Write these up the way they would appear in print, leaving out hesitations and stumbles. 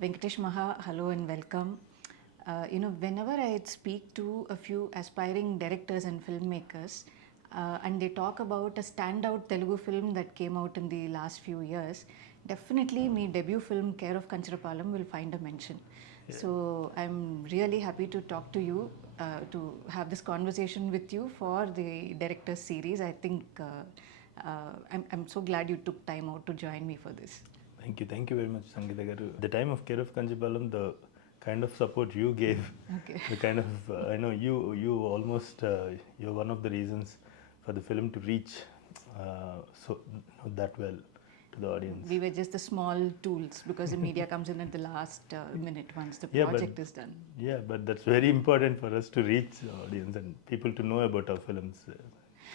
Venkatesh Maha, hello and welcome. Whenever I speak to a few aspiring directors and filmmakers, and they talk about a standout Telugu film that came out in the last few years, definitely my debut film Care of Kancharapalem will find a mention. Yeah. So I'm really happy to talk to you, to have this conversation with you for the director's series. I think I'm so glad you took time out to join me for this. Thank you very much, Sangeeta garu. At the time of Care of Kanchipalam, the kind of support you gave, Okay. the kind of, I know you almost, you're one of the reasons for the film to reach that well to the audience. We were just the small tools because the media comes in at the last minute once the project is done. Yeah, but that's very important for us to reach the audience and people to know about our films.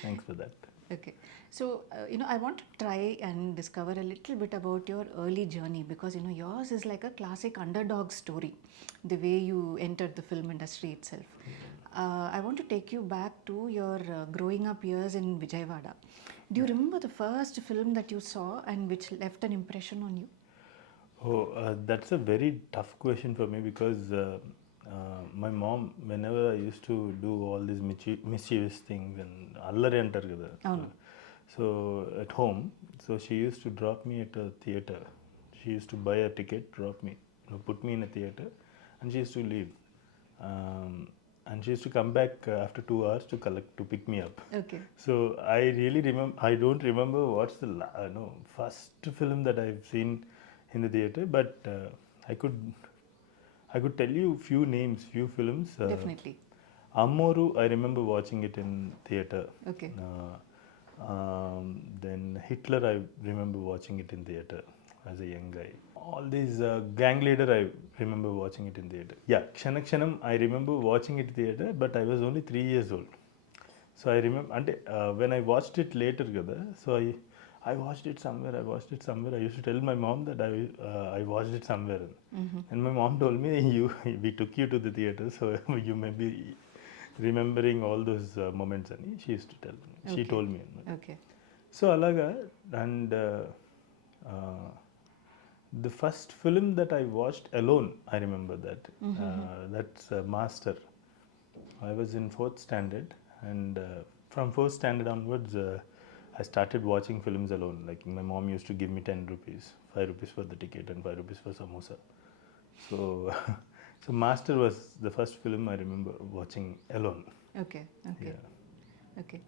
Thanks for that. Okay. So, I want to try and discover a little bit about your early journey because, yours is like a classic underdog story, the way you entered the film industry itself. I want to take you back to your growing up years in Vijayawada. Do you remember the first film that you saw and which left an impression on you? Oh, that's a very tough question for me because my mom, whenever I used to do all these mischievous things and allari antaru kada. So at home, so she used to drop me at a theater. She used to buy a ticket, drop me, put me in a theater, and she used to leave. And she used to come back after 2 hours to pick me up. Okay. So I really remember. I don't remember what's the first film that I've seen in the theater, but I could tell you few names, few films. Definitely. Ammoru, I remember watching it in theater. Okay. Then Hitler, I remember watching it in theater as a young guy. All these Gang Leader, I remember watching it in theater. Yeah, Kshanam, I remember watching it in theater, but I was only 3 years old. So I remember, when I watched it later, so I watched it somewhere. I used to tell my mom that I watched it somewhere. Mm-hmm. And my mom told me, we took you to the theater, so you may be remembering all those moments. And she used to tell me. Okay. She told me. Okay. So alaga, and the first film that I watched alone, I remember that. Mm-hmm. That's Master. I was in 4th standard, and from 4th standard onwards, I started watching films alone. Like my mom used to give me 10 rupees, 5 rupees for the ticket, and 5 rupees for samosa. So, so Master was the first film I remember watching alone. Okay. Yeah. Okay.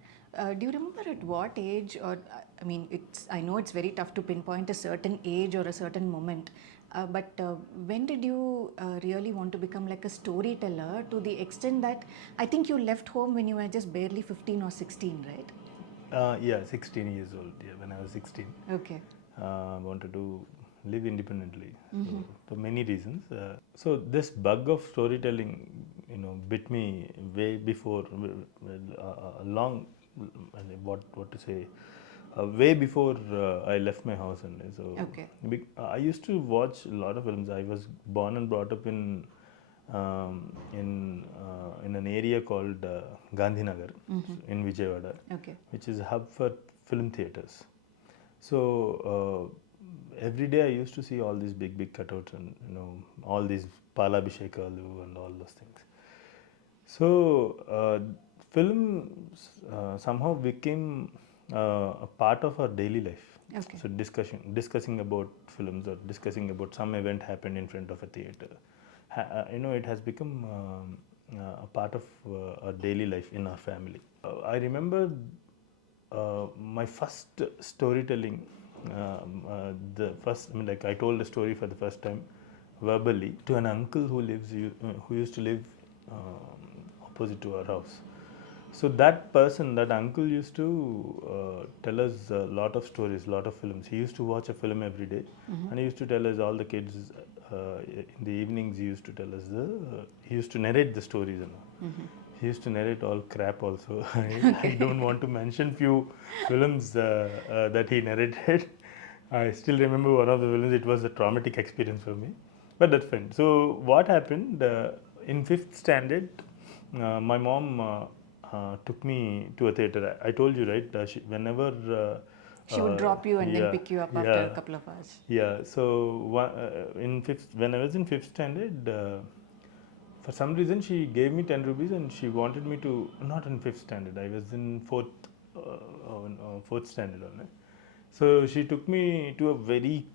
Do you remember at what age, or I know it's very tough to pinpoint a certain age or a certain moment, but when did you really want to become like a storyteller to the extent that I think you left home when you were just barely 15 or 16, right? Yeah, 16 years old. Yeah, when I was 16. Okay. I wanted to live independently, mm-hmm. So, for many reasons. So this bug of storytelling, bit me way before, way before I left my house. And so okay. I used to watch a lot of films. I was born and brought up in an area called Gandhinagar, mm-hmm. in Vijayawada, okay. which is a hub for film theatres. So every day I used to see all these big cutouts and all these palabhishekalu and all those things. So film somehow became a part of our daily life. Okay. So discussing about films or discussing about some event happened in front of a theater. It has become a part of our daily life in our family. I remember my first storytelling, I told a story for the first time verbally to an uncle who used to live opposite to our house. So that uncle used to tell us a lot of stories, a lot of films. He used to watch a film every day, mm-hmm. and he used to tell us, all the kids, in the evenings, he used to tell us, he used to narrate the stories. Mm-hmm. He used to narrate all crap also. I don't want to mention few films that he narrated. I still remember one of the films. It was a traumatic experience for me, but that's fine. So what happened, in 5th standard, my mom took me to a theater. I told you, right? Whenever She would drop you and then yeah, pick you up after a couple of hours. Yeah, so when I was in fifth standard, for some reason she gave me 10 rupees and she wanted me to, not in fifth standard, I was in fourth standard only. So she took me to a very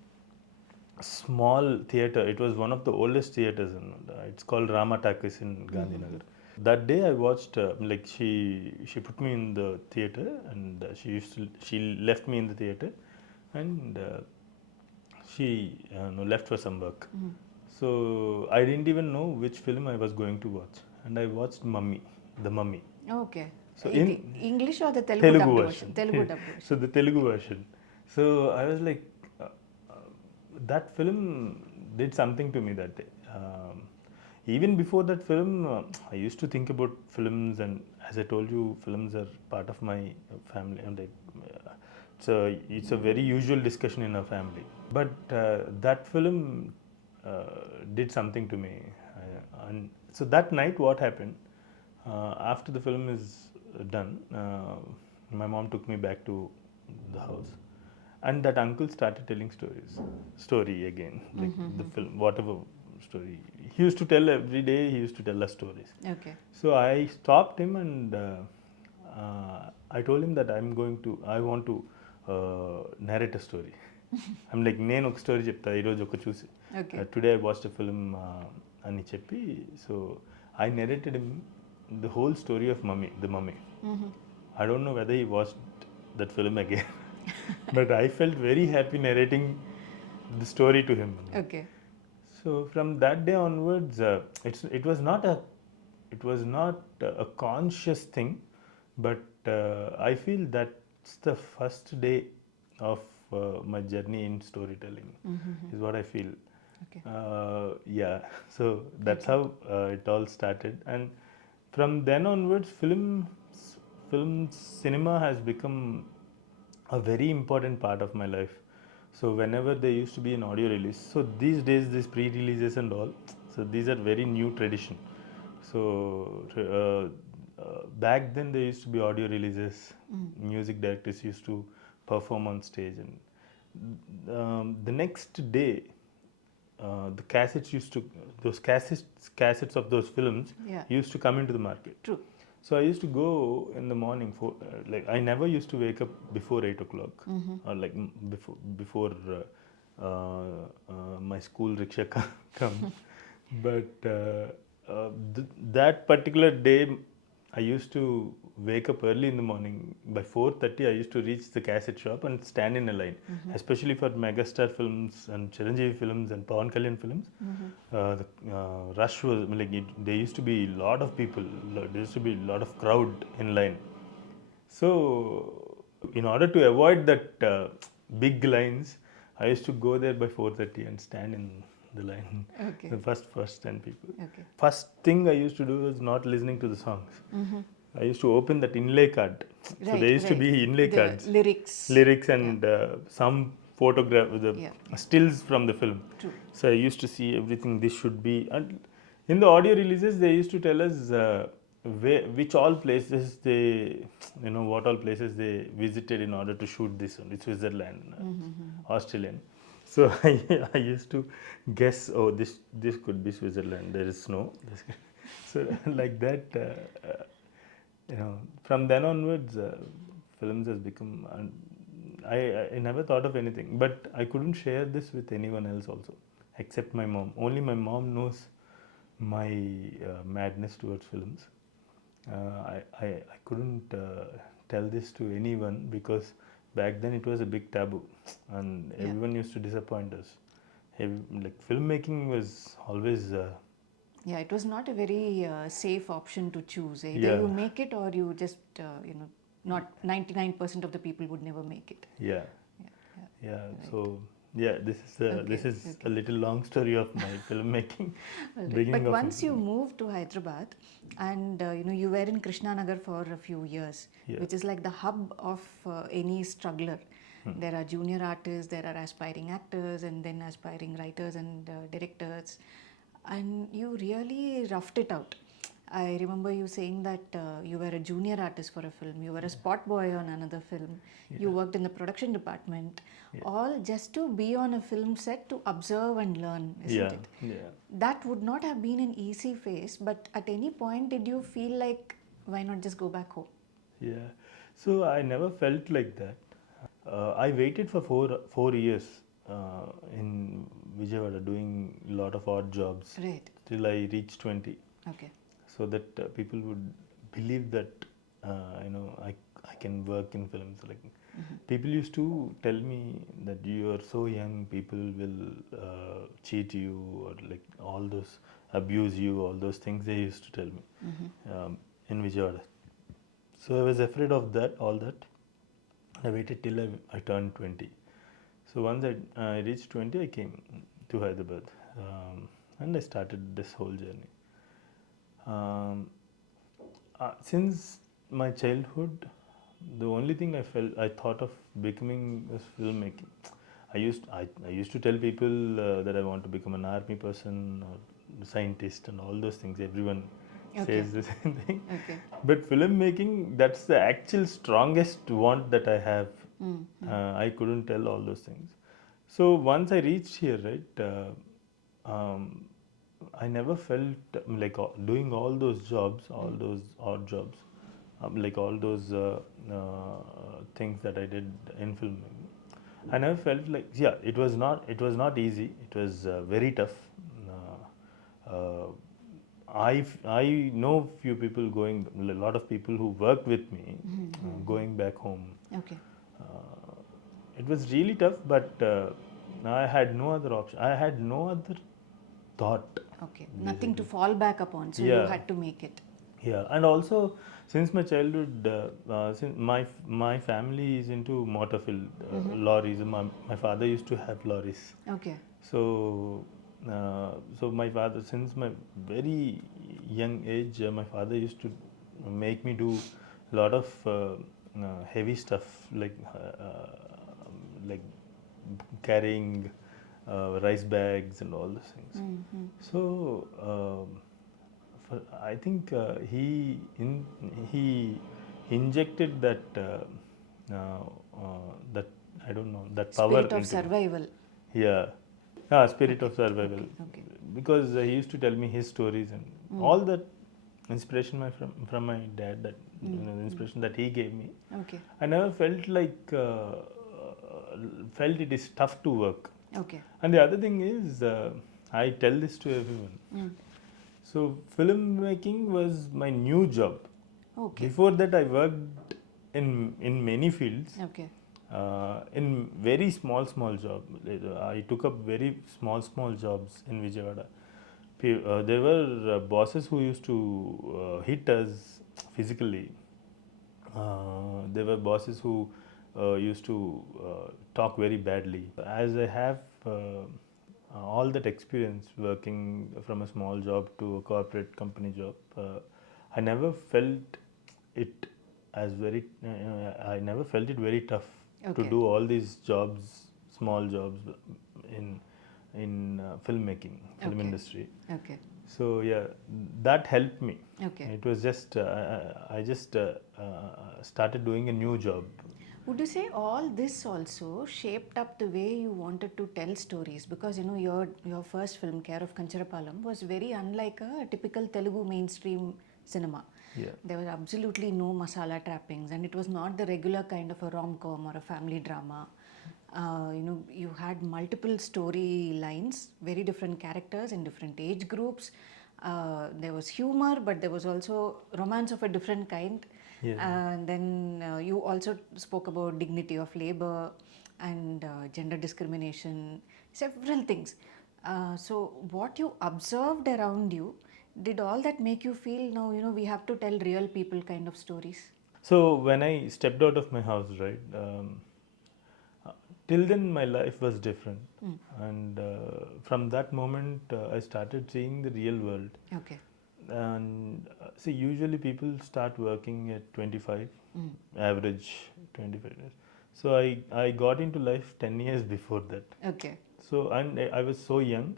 small theater. It was one of the oldest theaters in, it's called Rama Takis in Gandhinagar. That day I watched, like she put me in the theater, and she left me in the theater, and she left for some work. So I didn't even know which film I was going to watch, and I watched The Mummy. Okay. So In in English or the Telugu dubbed version? Telugu dubbed version. So the Telugu version. So I was like, that film did something to me that day. Even before that film, I used to think about films, and as I told you, films are part of my family, and like, it's a very usual discussion in our family. But that film did something to me, and so that night, what happened after the film is done? My mom took me back to the house, and that uncle started telling story again, like the film, whatever story he used to tell every day. He used to tell us stories. Okay. So I stopped him, and I told him that I want to narrate a story. I'm like, నేను ఒక story చెప్తా ఈరోజు ఒక చూసి, today I watched a film అని చెప్పి, so I narrated him the whole story of the mummy. I don't know whether he watched that film again, but I felt very happy narrating the story to him. Okay. So from that day onwards, it was not a conscious thing, but I feel that's the first day of my journey in storytelling. Is what I feel. Okay. Yeah. So that's how it all started, and from then onwards, cinema has become a very important part of my life. So whenever there used to be an audio release, so these days these pre-releases and all, so these are very new tradition. So back then there used to be audio releases. Music directors used to perform on stage, and the next day the cassettes of those films used to come into the market. True. So I used to go in the morning for like, I never used to wake up before 8 o'clock, or like before my school rickshaw comes. But that particular day, I used to wake up early in the morning. By 4:30, I used to reach the cassette shop and stand in a line, especially for megastar films and Chiranjeevi films and Pawan Kalyan films. The rush was like, there used to be a lot of people. There used to be a lot of crowd in line. So in order to avoid that big lines, I used to go there by 4:30 and stand in the line. Okay. The first 10 people. Okay. First thing I used to do was not listening to the songs. I used to open that inlay card. So there used to be inlay cards, lyrics and some photograph, stills from the film. True. So I used to see everything. This should be. And in the audio releases, they used to tell us which all places what all places they visited in order to shoot this one. It's Switzerland, Australian. So I used to guess, oh, this could be Switzerland. There is snow. So like that. From then onwards, films has become. I never thought of anything, but I couldn't share this with anyone else also, except my mom. Only my mom knows my madness towards films. I couldn't tell this to anyone, because back then it was a big taboo, and everyone used to disappoint us. Like, filmmaking was always. It was not a very safe option to choose. Either you make it, or you just, not 99% of the people would never make it. Yeah. Right. So this is a little long story of my filmmaking. Right. But once you moved to Hyderabad, and you were in Krishnanagar for a few years, which is like the hub of any struggler. There are junior artists, there are aspiring actors, and then aspiring writers and directors. And you really roughed it out. I remember you saying that you were a junior artist for a film, you were a spot boy on another film, you worked in the production department, all just to be on a film set to observe and learn, isn't it? Yeah. That would not have been an easy phase, but at any point did you feel like, why not just go back home? Yeah. So I never felt like that. I waited for four years in Vijayawada doing a lot of odd jobs Right. till I reached 20, Okay. so that people would believe that I can work in films. Like people used to tell me that you are so young, people will cheat you or like all those abuse you, all those things they used to tell me in Vijayawada. So I was afraid of that, all that. I waited till I turned 20. So once I reached 20, I came to Hyderabad and I started this whole journey. Since my childhood, the only thing I thought of becoming was filmmaking. I used to tell people that I want to become an army person or scientist and all those things. Everyone says the same thing. Okay. But filmmaking, that's the actual strongest want that I have. I couldn't tell all those things. So once I reached here, right, I never felt like doing all those jobs, all those odd jobs, like all those things that I did in filmmaking. I never felt like, yeah, it was not easy. It was very tough. I know few people going, a lot of people who work with me going back home. Okay. It was really tough, but I had no other option. I had no other thought. Okay. Nothing to fall back upon, so you Yeah. had to make it. Yeah, and also since my childhood, since my family is into motor field, lorries. My father used to have lorries. Okay. So, so my father, since my very young age, my father used to make me do a lot of heavy stuff like carrying rice bags and all those things. So I think he injected that I don't know, that power Spirit of into me. survival. Yeah, spirit of survival. Okay. Because he used to tell me his stories and all that inspiration from my dad. That the inspiration that he gave me. Okay. I never felt like felt it is tough to work. Okay. And the other thing is, I tell this to everyone. So filmmaking was my new job. Okay. Before that, I worked in many fields. Okay. In very small job. I took up very small jobs in Vijayawada. There were bosses who used to hit us physically. There were bosses who used to talk very badly. As I have all that experience working from a small job to a corporate company job, I never felt it as very. I never felt it very tough to do all these jobs, small jobs in filmmaking, film industry. Okay. So yeah, that helped me. Okay. It was just I just started doing a new job. Would you say all this also shaped up the way you wanted to tell stories? Because your first film, Care of Kancharapalem, was very unlike a typical Telugu mainstream cinema. Yeah. There was absolutely no masala trappings, and it was not the regular kind of a rom-com or a family drama. You had multiple story lines, very different characters in different age groups. There was humor, but there was also romance of a different kind. Yeah. And then you also spoke about dignity of labor and gender discrimination, several things. So what you observed around you, did all that make you feel now, we have to tell real people kind of stories? So when I stepped out of my house, right, till then my life was different, and from that moment I started seeing the real world. Okay. And see, usually people start working at 25, average 25 years. So I got into life 10 years before that. Okay. So and I was so young.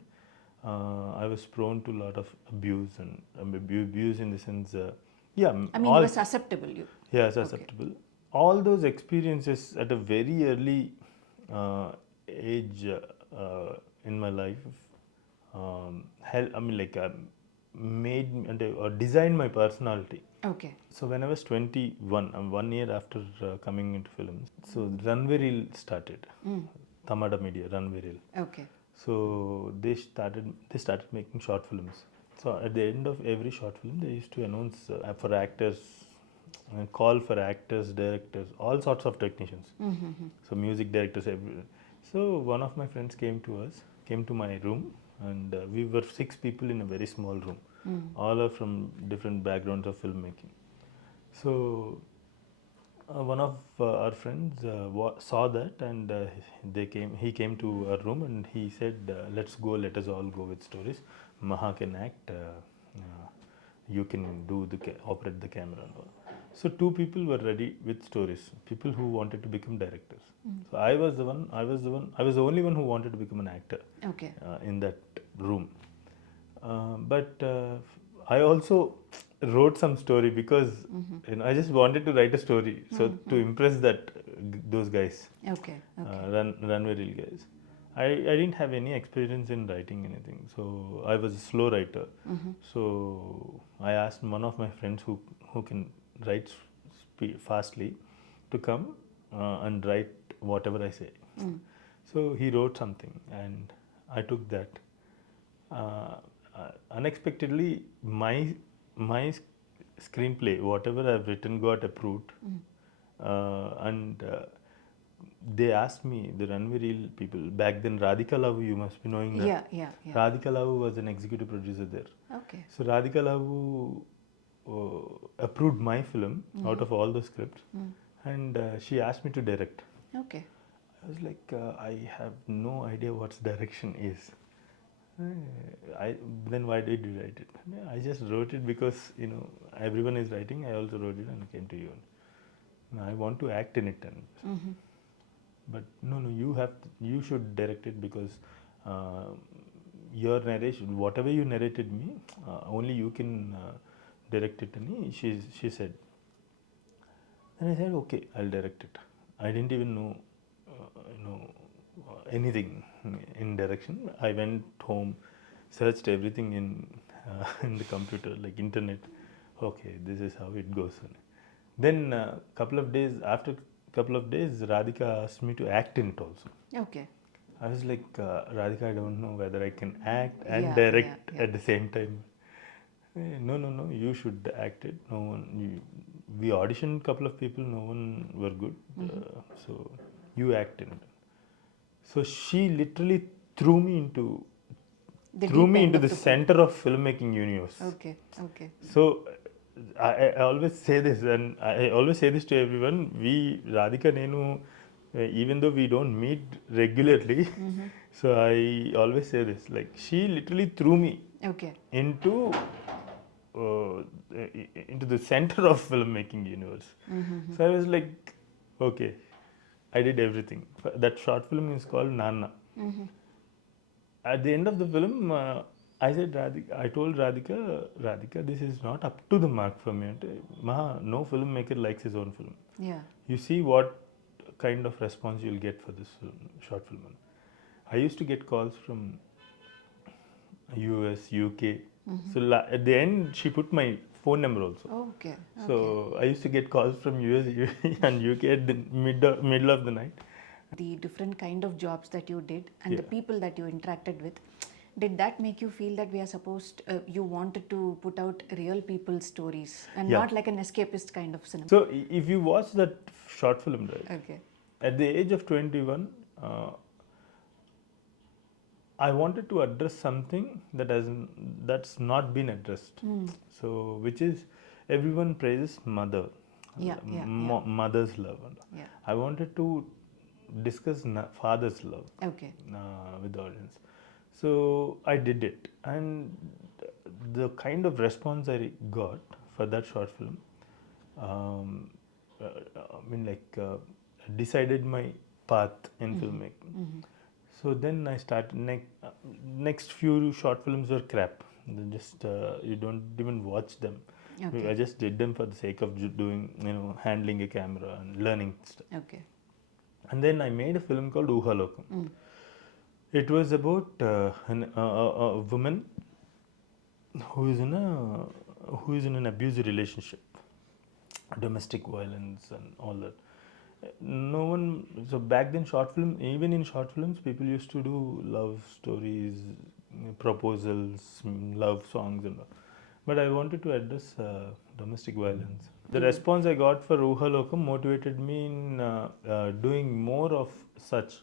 I was prone to a lot of abuse, and abuse in the sense, yeah, I mean, you were susceptible. yeah, susceptible. All those experiences at a very early age in my life made me or designed my personality. Okay. So when I was 21, 1 year after coming into films, so Runway Reel started. Tamada Media, Runway Reel. Okay. So they started making short films. So at the end of every short film, they used to announce for actors, call for actors, directors, all sorts of technicians. So music directors, everyone. So one of my friends came to my room, and we were 6 people in a very small room. All are from different backgrounds of filmmaking. So one of our friends saw that, and he came to our room, and he said, let's go, let us all go with stories. Maha can act, you can do operate the camera and all. So 2 people were ready with stories, people who wanted to become directors. So I was the only one who wanted to become an actor. Okay. In that room. But I also wrote some story because I just wanted to write a story, so to impress those guys. Okay. Runway Reel guys. I didn't have any experience in writing anything, so I was a slow writer. So I asked one of my friends who can write fastly to come and write whatever I say. So he wrote something, and I took that. Unexpectedly, my screenplay, whatever I've written, got approved. And they asked me, the Runway Reel people, back then Radhika Lavu, you must be knowing that. Yeah. Radhika Lavu was an executive producer there. Okay. So Radhika Lavu approved my film out of all the scripts, and she asked me to direct. Okay. I was like, I have no idea what direction is. Then why did you write it? I just wrote it because everyone is writing. I also wrote it and came to you. I want to act in it, but no, you should direct it because your narration, whatever you narrated me, only you can direct it. And she said. Then I said, okay, I'll direct it. I didn't even know, anything in direction. I went home, searched everything in the computer, like internet. Okay, this is how it goes. Then after couple of days, Radhika asked me to act in it also. Okay. I was like, Radhika, I don't know whether I can act and Yeah, direct yeah. at the same time. No, you should act it. No one, we auditioned a couple of people, no one were good. So you act in it. So she literally threw me into the center of filmmaking universe. Okay. So I always say this, and I always say this to everyone. Radhika Nenu, even though we don't meet regularly, so I always say this, like she literally threw me into the center of filmmaking universe. So I was like, okay, I did everything. That short film is called Nana. At the end of the film, I told Radhika, this is not up to the mark for me. Maha, no filmmaker likes his own film. Yeah. You see what kind of response you'll get for this short film. I used to get calls from US, UK. So at the end, she put my phone number also. Okay. So I used to get calls from US and UK at the middle of the night. The different kind of jobs that you did and the people that you interacted with, did that make you feel that you wanted to put out real people's stories and not like an escapist kind of cinema? So if you watch that short film, right? Okay. At the age of 21, I wanted to address something that's not been addressed. So which is, everyone praises mother, mother's love. Yeah. I wanted to discuss father's love with the audience. So I did it, and the kind of response I got for that short film, decided my path in filmmaking. So then I started next few short films were crap. They just you don't even watch them. Okay. I just did them for the sake of doing, handling a camera and learning stuff. Okay. And then I made a film called Uhalokam. It was about a woman who is in an abusive relationship, domestic violence and all that. No one. So back then, even in short films, people used to do love stories, proposals, love songs, and all. But I wanted to address domestic violence. The response I got for Ruha Lokam motivated me in doing more of such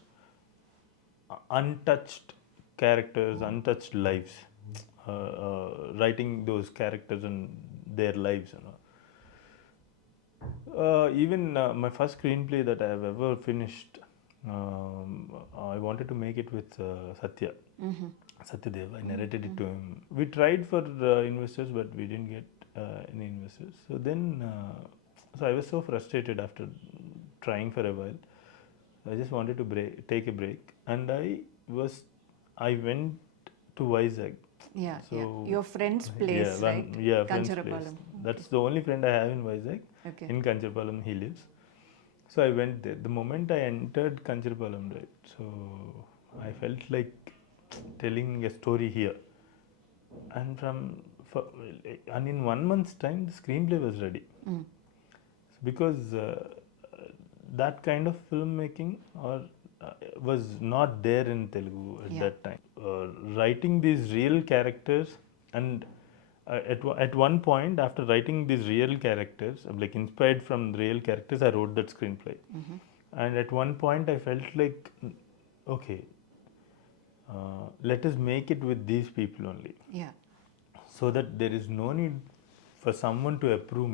untouched characters, untouched lives, writing those characters and their lives. Even my first screenplay that I have ever finished, I wanted to make it with Satya. Satyadev. I narrated it to him. We tried for investors, but we didn't get any investors. So then, so I was so frustrated after trying for a while. I just wanted to take a break, and I went to Vizag. Yeah, So your friend's place, right? Yeah, friend's place. Kancharapalem. That's the only friend I have in Vizag. Okay. In Kancharapalem, he lives. So I went there. The moment I entered Kancharapalem, right, so I felt like telling a story here. And in 1 month's time, the screenplay was ready. Because that kind of filmmaking was not there in Telugu at that time. Writing these real characters, and at one point, after writing these real characters, like inspired from real characters, I wrote that screenplay. And at one point, I felt like, okay, let us make it with these people only. Yeah. So that there is no need for someone to approve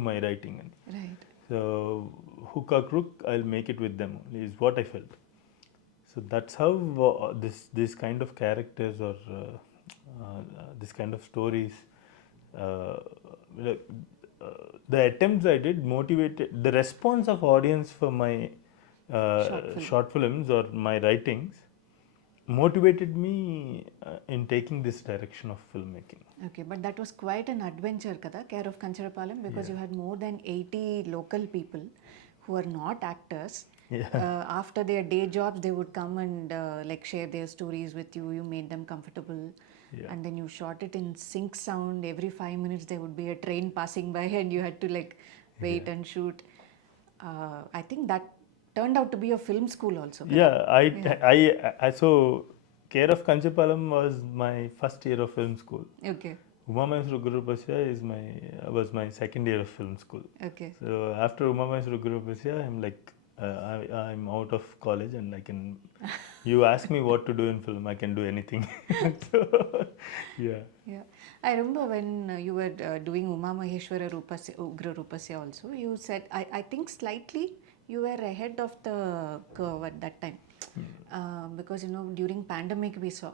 my writing. Right. So hook or crook, I'll make it with them only, is what I felt. So that's how this kind of characters or this kind of stories, the attempts I did motivated the response of audience for my short films or my writings motivated me in taking this direction of filmmaking. Okay, but that was quite an adventure, kada, care of Kancharapalem, because you had more than 80 local people who are not actors. After their day jobs, they would come and like share their stories with you. You made them comfortable. And then you shot it in sync sound. Every 5 minutes there would be a train passing by and you had to like wait and shoot. I think that turned out to be a film school also. I so Care of Kancharapalem was my first year of film school. Okay. Maheswara Roopasya was my second year of film school. Okay. So after Maheswara Roopasya, I'm like, I'm out of college and I can. You ask me what to do in film, I can do anything. So, yeah. Yeah, I remember when you were doing Maheswara Ugra Roopasya also. You said I think slightly you were ahead of the curve at that time, because during pandemic we saw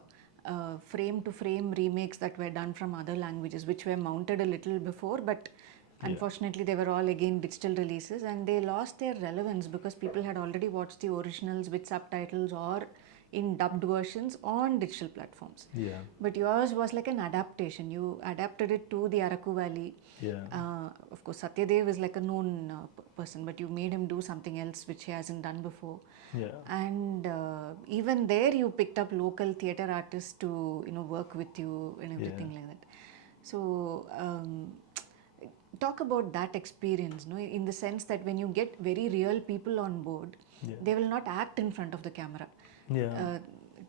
frame to frame remakes that were done from other languages, which were mounted a little before, but unfortunately they were all again digital releases, and they lost their relevance because people had already watched the originals with subtitles or in dubbed versions on digital platforms. Yeah. But yours was like an adaptation. You adapted it to the Araku Valley. Yeah. Of course, Satyadev is like a known person, but you made him do something else which he hasn't done before. Yeah. And even there, you picked up local theatre artists to work with you and everything like that. So talk about that experience, in the sense that when you get very real people on board, they will not act in front of the camera.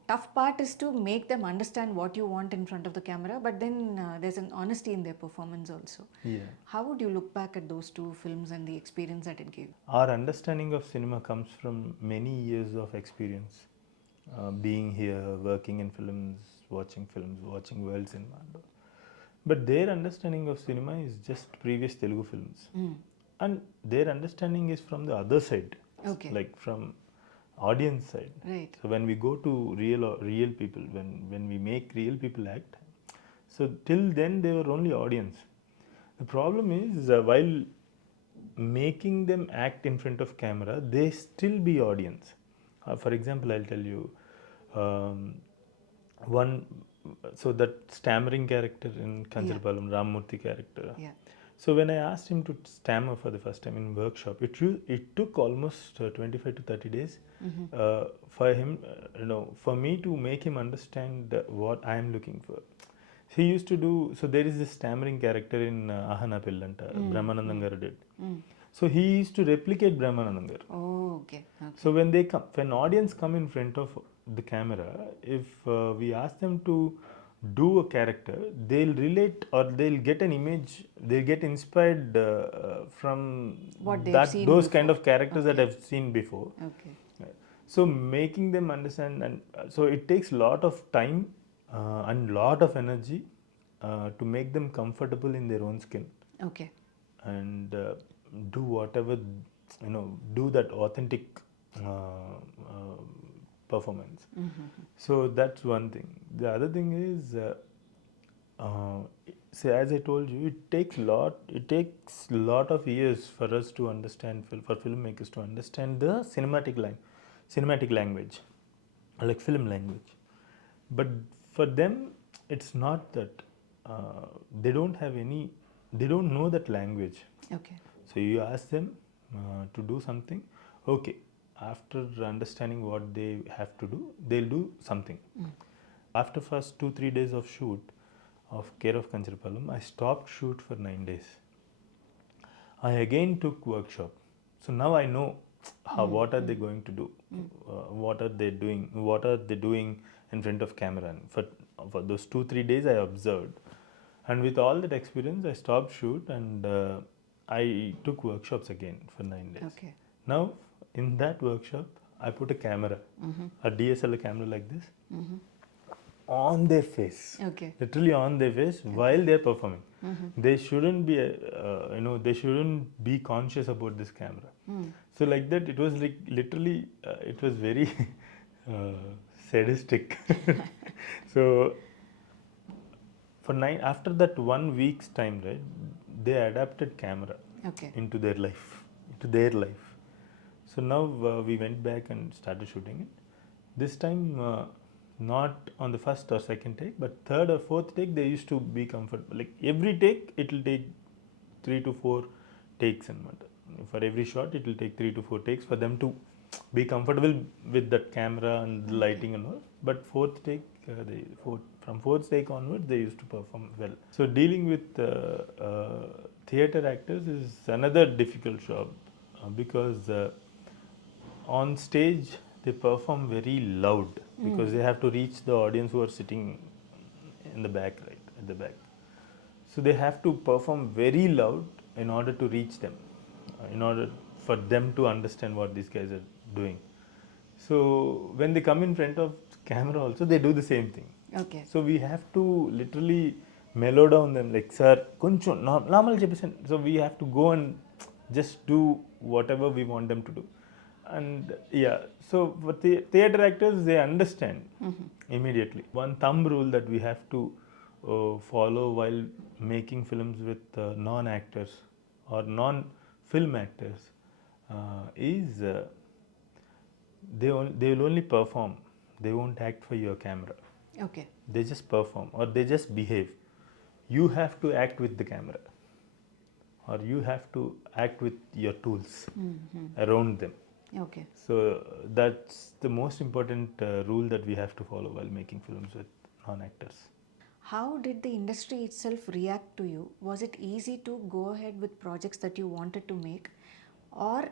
Tough part is to make them understand what you want in front of the camera, but then there's an honesty in their performance also. How would you look back at those two films and the experience that it gave? Our understanding of cinema comes from many years of experience, being here, working in films, watching world cinema. But their understanding of cinema is just previous Telugu films. And their understanding is from the other side, like from audience side. Right. So when we go to real people, when we make real people act, so till then they were only audience. The problem is while making them act in front of camera, they still be audience. For example, I'll tell you, one, so that stammering character in Kancharapalem, Ramurthy character. Yeah. So when I asked him to stammer for the first time in workshop, it took almost 25 to 30 days for him, for me to make him understand what I am looking for. He used to do, so there is this stammering character in Ahana Pillanta, Brahmanandam Garu did. So he used to replicate Brahmanandam Garu. Oh, okay. So when audience come in front of the camera, if we ask them to do a character, they'll relate or they'll get an image, they'll get inspired from What they've seen those kind before. of characters that Okay. I've seen before. Okay. So making them understand, and so it takes lot of time and lot of energy to make them comfortable in their own skin Okay. and do whatever, do that authentic performance. So that's one thing. The other thing is, say as I told you, it takes lot of years for us to understand, for filmmakers to understand the cinematic language, like film language. But for them, it's not that they don't know that language. Okay. So you ask them to do something, okay. After understanding what they have to do, they'll do something. After first 2-3 days of shoot of Care of Kancharapalem, I stopped shoot for 9 days. I again took workshop. So now I know what are they going to do, what are they doing in front of camera. And for those 2-3 days I observed, and with all that experience I stopped shoot and I took workshops again for 9 days. Okay. Now in that workshop I put a camera, a DSLR camera like this, on their face, Okay. literally on their face while they're performing. They shouldn't be they shouldn't be conscious about this camera. So like that, it was like literally it was very sadistic. So after that 1 week's time, right, they adapted camera Okay. into their life. So now we went back and started shooting it. This time, not on the first or second take, but third or fourth take, they used to be comfortable. Like every take, it will take 3 to 4 takes, and for every shot, it will take 3 to 4 takes for them to be comfortable with that camera and the lighting and all. But fourth take, from fourth take onwards, they used to perform well. So dealing with theatre actors is another difficult job because on stage they perform very loud because they have to reach the audience who are sitting in the back, right at the back. So they have to perform very loud in order to reach them, in order for them to understand what these guys are doing. So when they come in front of camera also, they do the same thing. Okay. So we have to literally mellow down them, like, sir, koncham normal cheppasan. So we have to go and just do whatever we want them to do. And yeah, so for theatre actors, they understand immediately. One thumb rule that we have to follow while making films with non-actors or non-film actors is they will only perform. They won't act for your camera. Okay. They just perform or they just behave. You have to act with the camera, or you have to act with your tools around them. Okay. So that's the most important rule that we have to follow while making films with non-actors. How did the industry itself react to you? Was it easy to go ahead with projects that you wanted to make, or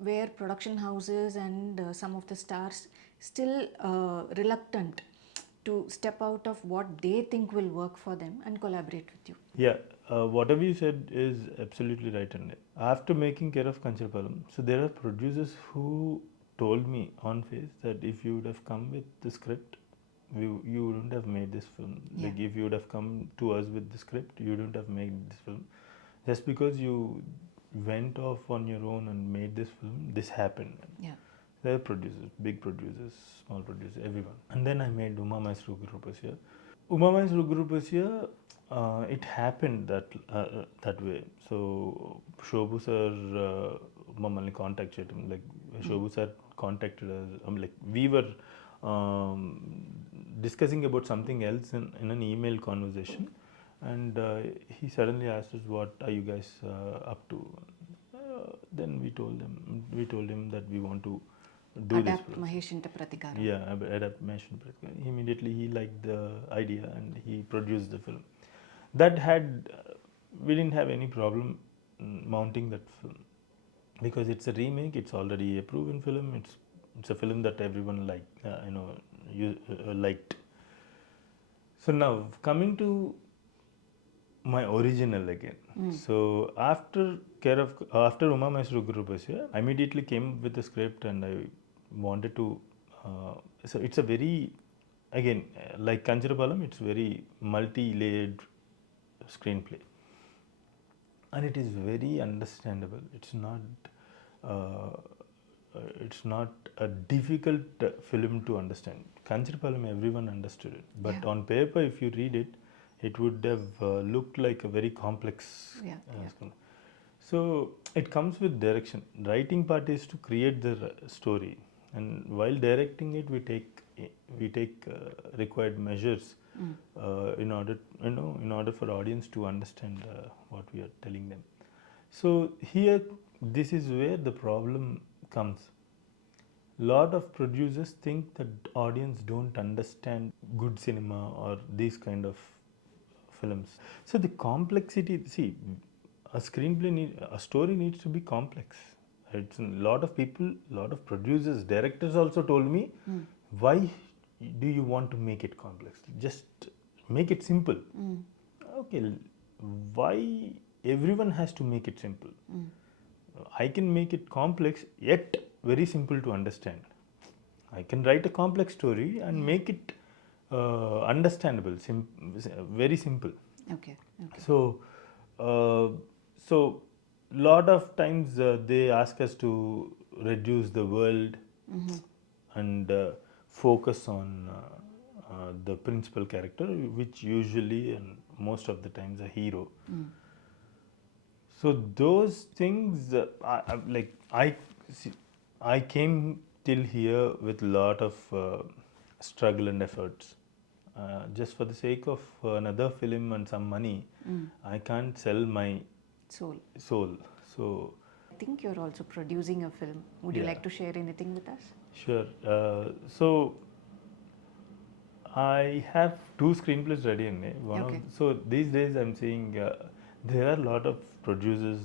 were production houses and some of the stars still reluctant to step out of what they think will work for them and collaborate with you? Yeah, whatever you said is absolutely right. And after making Care of Kancharapalem, so there are producers who told me on face that if you would have come with the script, you wouldn't have made this film. Yeah. Like if you would have come to us with the script, you wouldn't have made this film. Just because you went off on your own and made this film, this happened. Yeah. There are producers, big producers, small producers, everyone. And then I made Maheswara Roopasya. Maheswara Roopasya, it happened that way. So Shobhu sir mammalni contacted him. Like Shobhu sir contacted us. Like we were discussing about something else in an email conversation, and he suddenly asked us, "What are you guys up to?" Then we told him that we want to do this Adapt project. Mahesh into Pratikaram. Yeah, adapt Mahesh into Pratikaram. Immediately he liked the idea and he produced the film. That had we didn't have any problem mounting that film because it's a remake. It's already a proven film. It's a film that everyone liked. So now coming to my original again. So after Uma Maheswara Roopasya, I immediately came with the script and I wanted to. So it's a very again like Kancharapalem. It's very multi-layered screenplay, and it is very understandable. It's not a difficult film to understand. Kancharapalem, everyone understood it, but on paper, if you read it, it would have looked like a very complex. So it comes with direction. Writing part is to create the story, and while directing it, we take required measures in order for audience to understand what we are telling them. So here, this is where the problem comes. Lot of producers think that audience don't understand good cinema or these kind of films. So the complexity, see, a story needs to be complex. It's a lot of people, lot of producers, directors also told me, why do you want to make it complex? Just make it simple. Okay, why everyone has to make it simple? I can make it complex yet very simple to understand. I can write a complex story and make it understandable, very simple. Okay. So, lot of times they ask us to reduce the world and focus on the principal character, which usually and most of the times a hero. So those things, I came till here with a lot of struggle and efforts. Just for the sake of another film and some money, I can't sell my Soul. So I think you're also producing a film. Would you like to share anything with us? sure. So I have 2 screenplays ready in me. So these days I'm seeing there are a lot of producers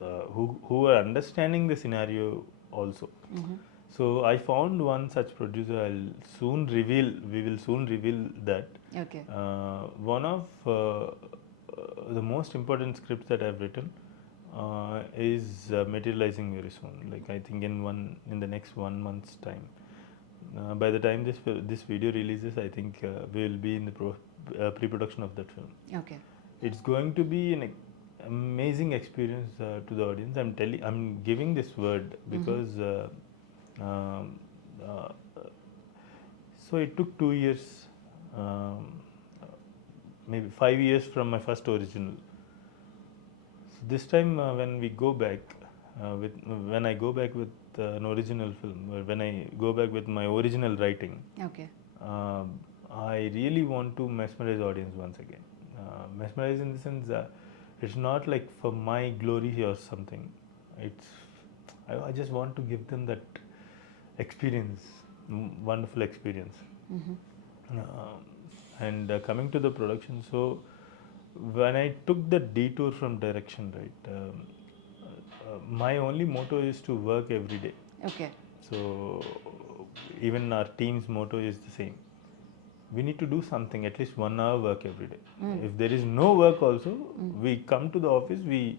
who are understanding the scenario also. So I found one such producer. We will soon reveal that. Okay. One of the most important scripts that I've written is materializing very soon. Like I think in the next 1 month's time. By the time this video releases, I think we will be in the pre-production of that film. Okay. It's going to be an amazing experience to the audience. I'm giving this word because so it took 2 years, maybe 5 years from my first original. So this time when I go back with an original film, or when I go back with my original writing, Okay. I really want to mesmerize audience once again. Mesmerize in the sense it's not like for my glory or something. I just want to give them that experience, wonderful experience. And coming to the production, so when I took the detour from direction, right, my only motto is to work every day. Okay. So even our team's motto is the same. We need to do something, at least 1 hour work every day. If there is no work also, we come to the office, we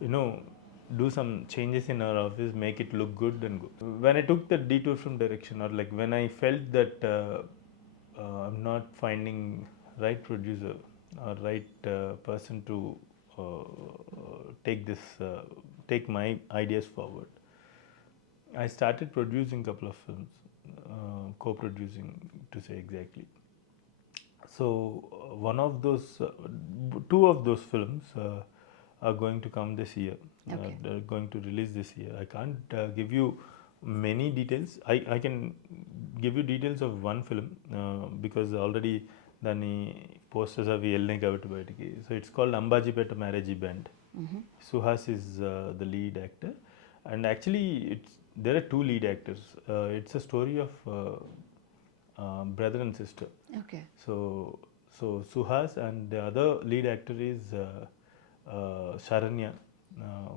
do some changes in our office, make it look good and good. When I took the detour from direction, or like when I felt that I'm not finding right producer or right person to take my ideas forward, I started producing a couple of films, co-producing to say exactly. So two of those films are going to come this year. Okay. They're going to release this year. I can't give you many details. I can give you details of one film because already దాని posters అవి వెళ్ళినాయి కాబట్టి బయటికి. So it's called Ambajipeta Marriage Band. Suhas is the lead actor, and actually there are two lead actors. It's a story of brother and sister. Okay. So Suhas and the other lead actor is Sharanya,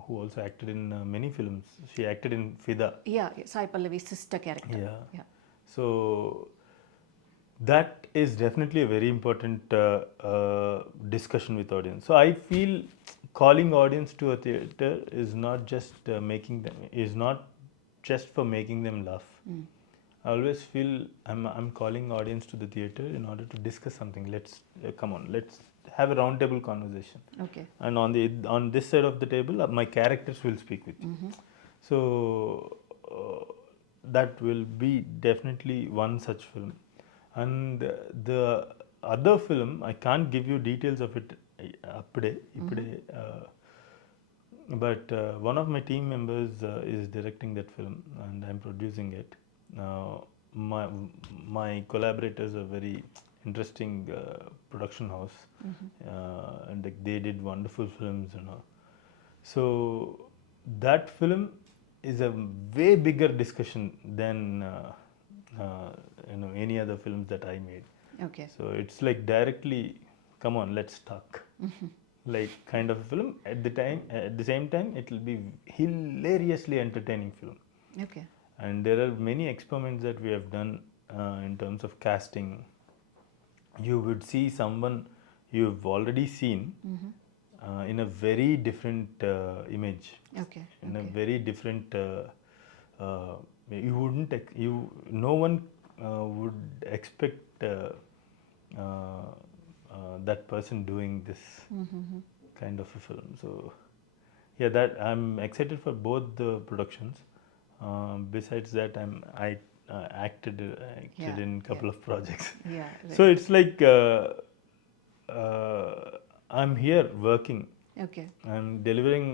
who also acted in many films. She acted in Fida. Yeah, Sai Pallavi's sister character. Yeah. So that is definitely a very important discussion with audience. So I feel calling audience to a theater is not just for making them laugh. I always feel I'm calling audience to the theater in order to discuss something. Let's let's have a round table conversation. Okay. And on this side of the table, my characters will speak with you. So that will be definitely one such film. And the other film, I can't give you details of it appade. But one of my team members is directing that film, and I'm producing it. My collaborators are very interesting production house, and they did wonderful films, So that film is a way bigger discussion than any other films that I made. Okay. So it's like directly, come on, let's talk. Like kind of a film. At the same time, it will be hilariously entertaining film. Okay. And there are many experiments that we have done in terms of casting. You would see someone you've already seen in a very different image. Okay. In a very different. You wouldn't. No one would expect that person doing this kind of a film. So yeah, that I'm excited for both the productions. Besides that, I acted in a couple of projects. Yeah. Right. So it's like I'm here working. Okay. I'm delivering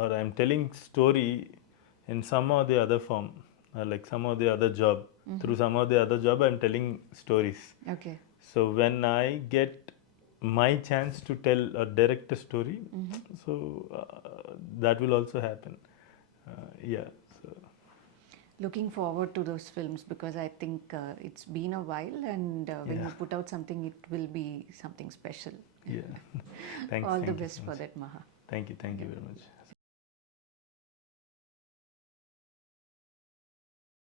or I'm telling story in some or the other form, like some or the other job. Through some or the other job, I'm telling stories. Okay. So when I get my chance to tell or direct a story, so that will also happen. Yeah. So Looking forward to those films because I think it's been a while, and when you put out something, it will be something special. yeah. Thanks. All the thank you best so for much. that, Maha. Thank you very much.